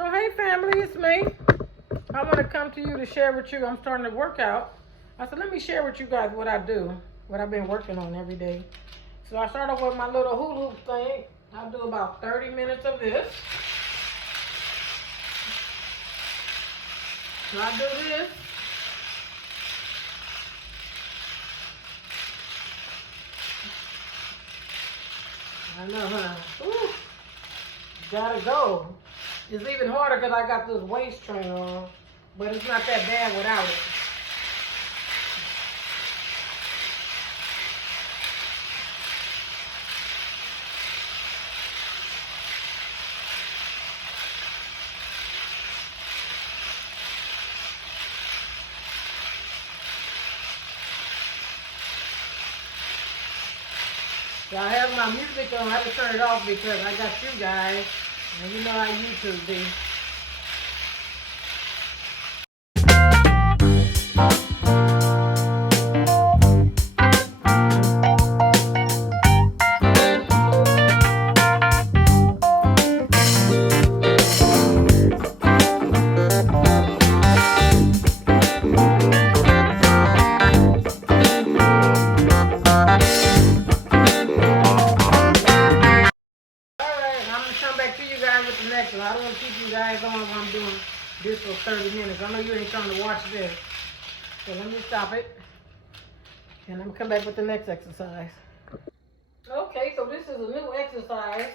So hey family, it's me. I want to come to you to share with you. I'm starting to work out. I said, let me share with you guys what I do, what I've been working on every day. So I start off with my little hula hoop thing. I'll do about 30 minutes of this. So I do this. I know, huh? Ooh, gotta go. It's even harder because I got this waist trainer on, but it's not that bad without it. So I have my music on. I had to turn it off because I got you guys, and you know how YouTube be. I don't want to keep you guys on while I'm doing this for 30 minutes. I know you ain't trying to watch this. So let me stop it. And I'm going to come back with the next exercise. Okay, so this is a new exercise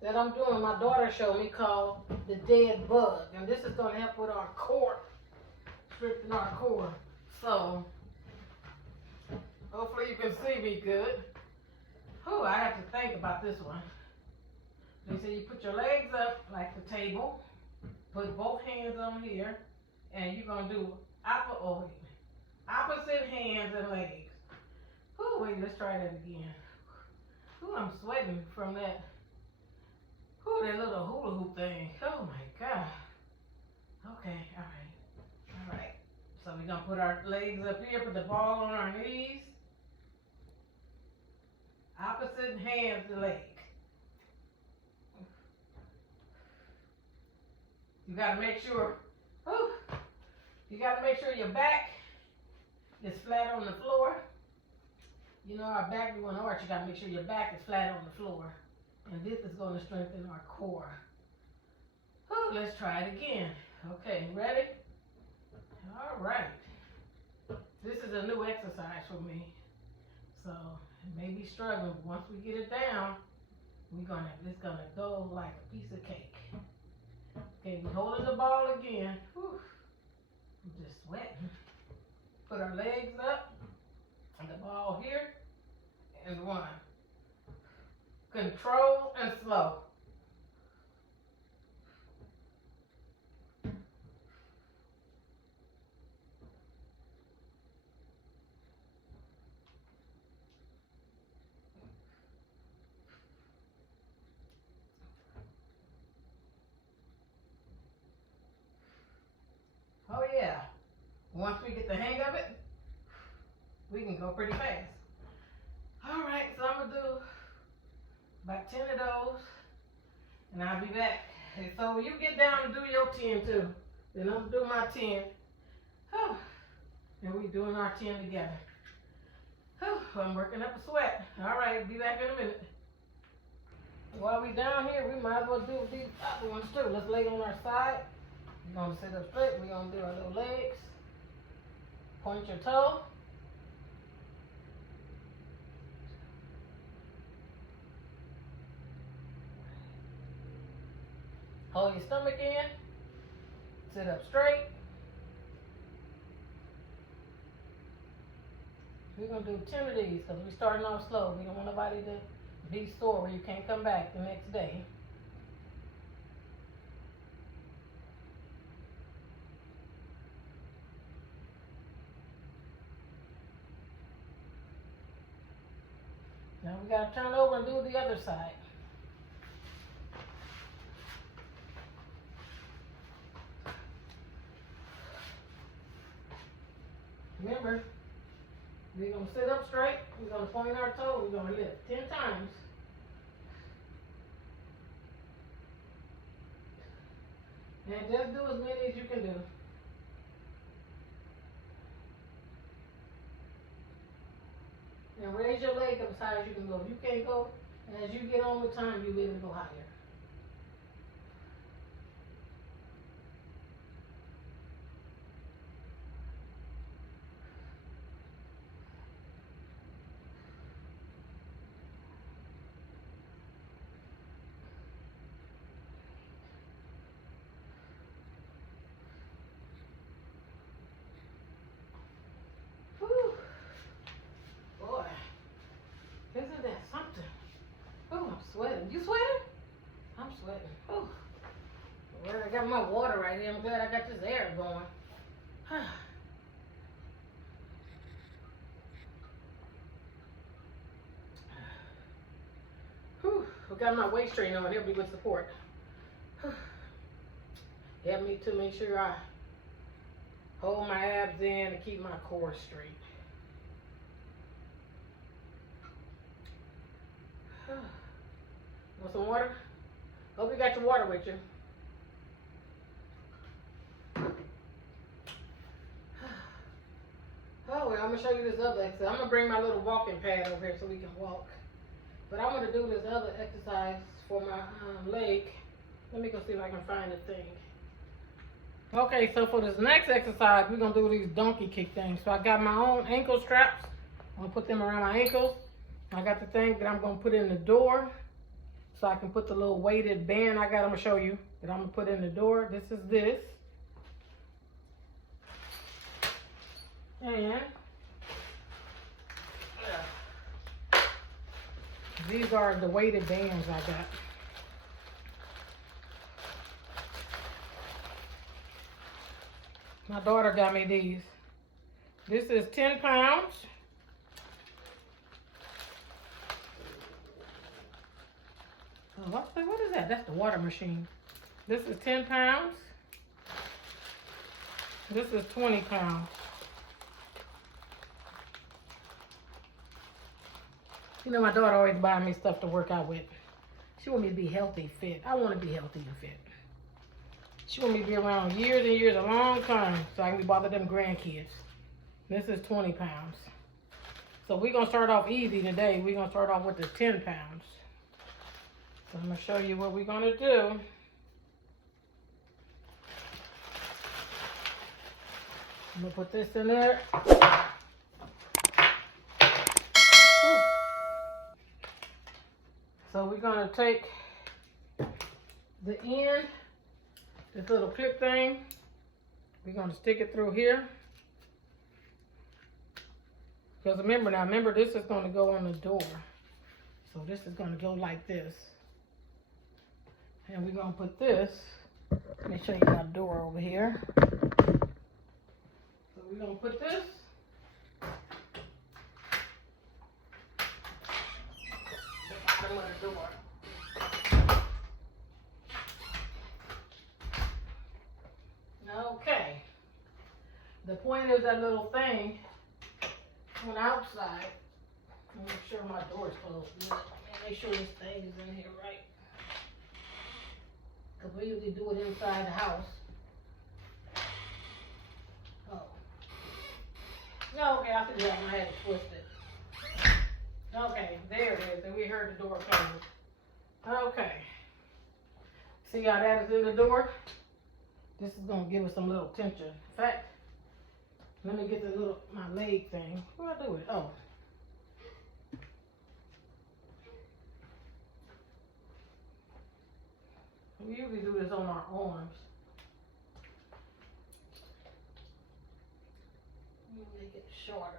that I'm doing. My daughter showed me called the dead bug. And this is going to help with our core. Strengthen our core. So, hopefully you can see me good. Oh, I have to think about this one. They say you put your legs up like the table, put both hands on here, and you're going to do opposite hands and legs. Oh, wait, let's try that again. Oh, I'm sweating from that. Oh, that little hula hoop thing. Oh my God. Okay, all right. So we're going to put our legs up here, put the ball on our knees. Opposite hands and legs. You got to make sure, your back is flat on the floor. You know our back, we want to arch. You got to make sure your back is flat on the floor. And this is going to strengthen our core. Let's try it again. Okay, ready? All right. This is a new exercise for me. So it may be struggling, but once we get it down, it's gonna go like a piece of cake. Okay, we're holding the ball again. Whew. I'm just sweating. Put our legs up and the ball here. And one. Control and slow. Oh yeah. Once we get the hang of it, we can go pretty fast. All right, so I'm gonna do about 10 of those, and I'll be back. And so you get down and do your 10 too. Then I'm gonna do my 10. And we doing our 10 together. I'm working up a sweat. All right, be back in a minute. While we down here, we might as well do these other ones too. Let's lay on our side. We're gonna sit up straight. We're gonna do our little legs. Point your toe. Hold your stomach in. Sit up straight. We're going to do 10 of these because we're starting off slow. We don't want nobody to be sore where you can't come back the next day. Now we got to turn over and do the other side. Remember, we're going to sit up straight. We're going to point our toe. We're going to lift 10 times. And just do as many as you can do. And raise your leg up as high as you can go. If you can't go, as you get on with time, you will go higher. Whew. Boy, isn't that something? Oh, I'm sweating. You sweating? I'm sweating. Oh, well, I got my water right here. I'm glad I got this air going. Whew. I got my waist trainer on. Help me with support. Help me to make sure I hold my abs in and keep my core straight. Want some water? Hope you got your water with you. Oh, well, I'm going to show you this other exercise. I'm going to bring my little walking pad over here so we can walk. But I want to do this other exercise for my leg. Let me go see if I can find the thing. Okay, so for this next exercise, we're going to do these donkey kick things. So I got my own ankle straps. I'm going to put them around my ankles. I got the thing that I'm going to put in the door. So I can put the little weighted band I got. I'm going to show you that I'm going to put in the door. This is this. And these are the weighted bands I got. My daughter got me these. This is 10 pounds. Oh, what is that? That's the water machine. This is 10 pounds. This is 20 pounds. You know, my daughter always buys me stuff to work out with. She want me to be healthy, fit. I want to be healthy and fit. She want me to be around years and years, a long time, so I can be bothered them grandkids. This is 20 pounds. So we're going to start off easy today. We're going to start off with the 10 pounds. So I'm going to show you what we're going to do. I'm going to put this in there. So we're going to take the end, this little clip thing, we're going to stick it through here. Because remember this is going to go on the door. So this is going to go like this. And we're going to put this, let me show you my door over here. So we're going to put this the bottom of the door. Okay. The point is that little thing on the outside. Make sure my door is closed. Make sure this thing is in here right. Because we usually do it inside the house. Oh. No, okay, I figured out I had to twist it. Okay, there it is. And we heard the door close. Okay. See how that is in the door? This is going to give us some little tension. In fact, let me get my leg thing. What do I do with it? Oh. We usually do this on our arms. We'll make it shorter.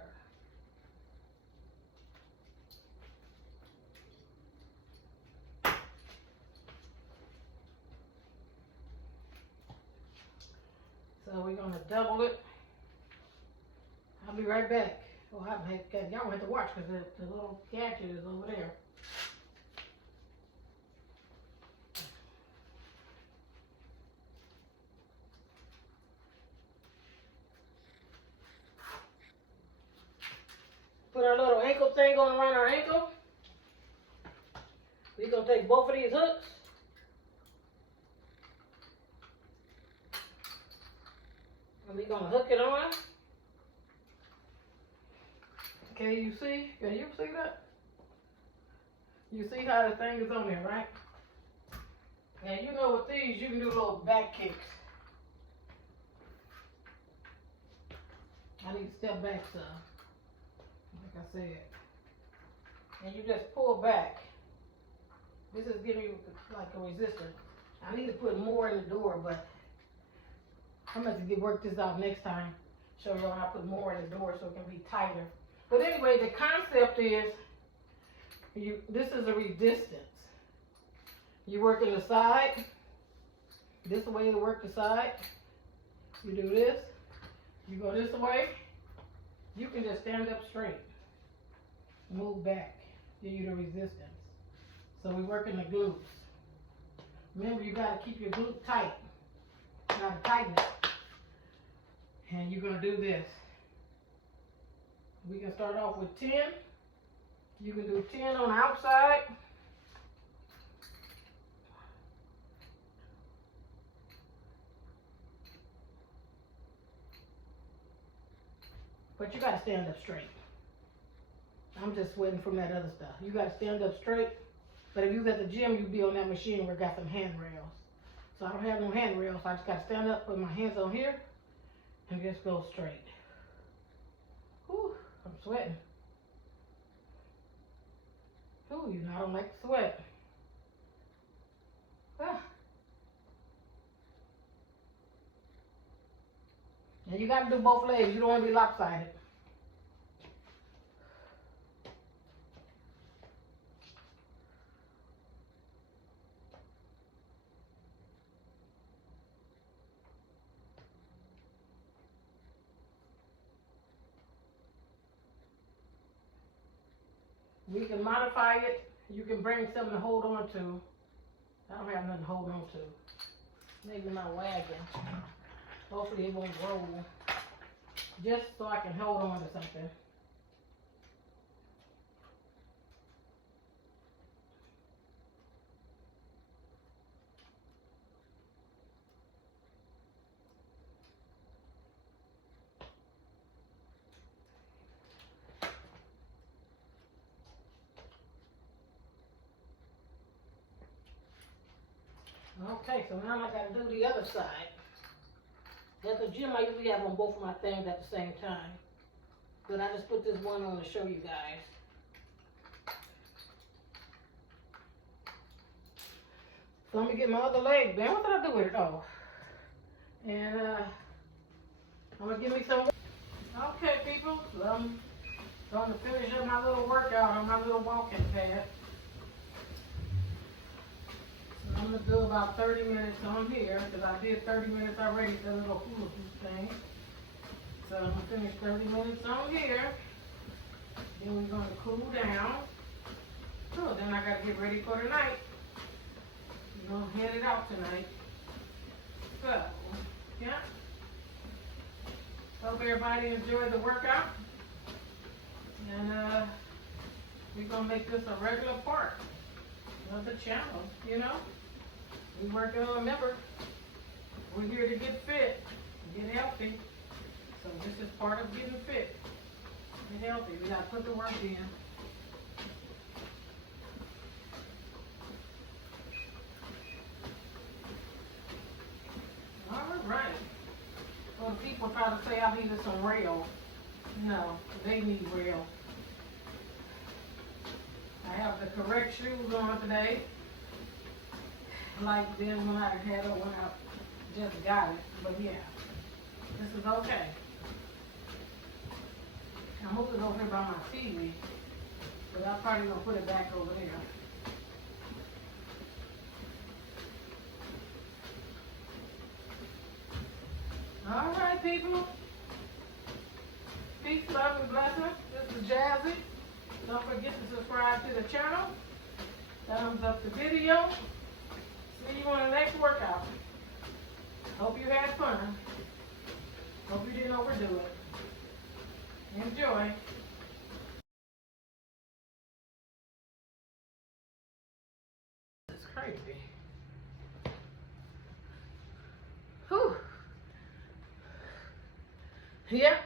So we're going to double it. I'll be right back. Well, y'all don't have to watch because the little gadget is over there. Put our little ankle thing on around our ankle. We're going to take both of these hooks. And we're gonna hook it on. Can you see? Can you see that? You see how the thing is on there, right? And you know with these, you can do little back kicks. I need to step back some, like I said. And you just pull back. This is giving you like a resistance. I need to put more in the door, but I'm going to work this out next time. Show you how I put more in the door so it can be tighter. But anyway, the concept is, this is a resistance. You work in the side. This is the way to work the side. You do this. You go this way. You can just stand up straight. Move back. Give you the resistance. So we work in the glutes. Remember, you got to keep your glute tight. You got to tighten it. And you're going to do this. We can start off with 10. You can do 10 on the outside. But you got to stand up straight. I'm just sweating from that other stuff. You got to stand up straight. But if you was at the gym, you'd be on that machine where it got some handrails. So I don't have no handrails, so I just got to stand up, put my hands on here, and just go straight. Whew, I'm sweating. Ooh, you know I don't like to sweat. Ah. And you got to do both legs. You don't want to be lopsided. We can modify it. You can bring something to hold on to. I don't have nothing to hold on to. Maybe my wagon. Hopefully it won't roll. Just so I can hold on to something. Okay, so now I got to do the other side. At the gym, I usually have on both of my things at the same time. But I just put this one on to show you guys. So let me get my other leg down. What did I do with it? Oh. And I'm going to give me some. Okay, people. So I'm going to finish up my little workout on my little walking pad. I'm going to do about 30 minutes on here, because I did 30 minutes already, the little hula hoop thing. So I'm going to finish 30 minutes on here. Then we're going to cool down. So then I got to get ready for tonight. We're going to head it out tonight. So, yeah. Hope everybody enjoyed the workout. And we're going to make this a regular part of the channel, you know. We working on, remember, we're here to get fit, get healthy. So this is part of getting fit, get healthy. We gotta put the work in. All right. Well, people try to say I needed some rail. No, they need rail. I have the correct shoes on today. Like then when I had it when I just got it. But yeah, this is okay. I'm moving over here by my TV, but I'm probably gonna put it back over there. All right, people. Peace, love, and blessings. This is Jazzy. Don't forget to subscribe to the channel. Thumbs up the video. See you on the next workout. Hope you had fun. Hope you didn't overdo it. Enjoy. It's crazy. Whew. Yep.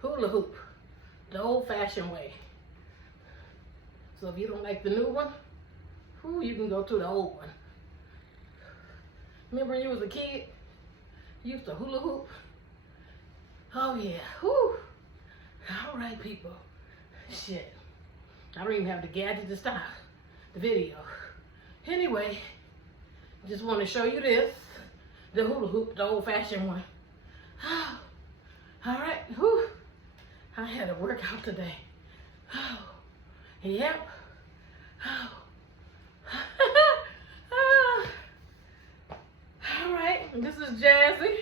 Hula hoop. The old-fashioned way. So if you don't like the new one, you can go to the old one. Remember when you was a kid? You used to hula hoop? Oh yeah. Whew. All right, people. Shit. I don't even have the gadget to stop the video. Anyway, just want to show you this. The hula hoop, the old-fashioned one. Oh, all right. Whew. I had a workout today. Oh, yep. Oh. All right, this is Jazzy.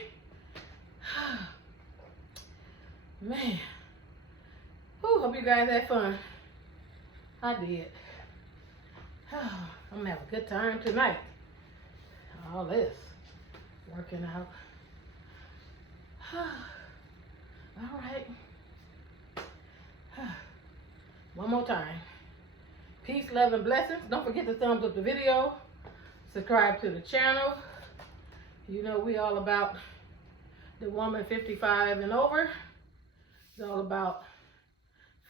Man. Whew, hope you guys had fun. I did. I'm gonna have a good time tonight. All this working out. All right. One more time. Peace, love, and blessings. Don't forget to thumbs up the video. Subscribe to the channel. You know we all about the woman 55 and over. It's all about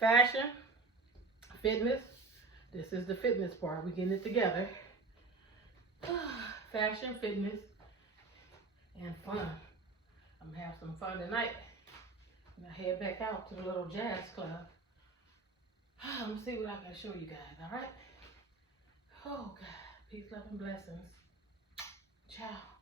fashion, fitness. This is the fitness part. We're getting it together. Fashion, fitness, and fun. I'm gonna have some fun tonight. I'm gonna head back out to the little jazz club. I'm gonna see what I can show you guys, all right? Oh, God. Peace, love, and blessings. Ciao.